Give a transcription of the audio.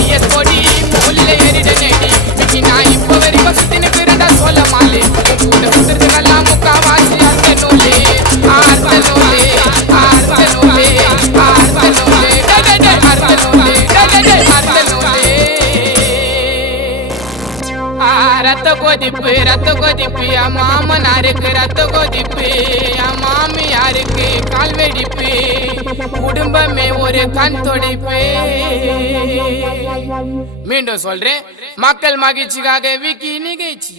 DS கொடி மூலில ஏறிட நேடி Mickey நான் இப்போ வரைக்கும் சுத்தினு பிறண்டா சொல்ல மாலே கூட சுத்துறதுக்கெல்லாம் முக்காவாசி அர்த்த நூலே ஆர்த்த நூலே ஆர்த்த நூலே ஆர்த்த நூலே அர்த்த நூலே அர்த்த நூலே ரத்த கொதிப்பு மாமனாருக்கு ரத்த கொதிப்பு மாமியாருக்கு கால் வெடிப்பு குடும்பமே ஒரு கண் தொடைப்பு. மீண்டும் சொல்றேன், மக்கள் மகிழ்ச்சிக்காக விக்கி நிகழ்ச்சி.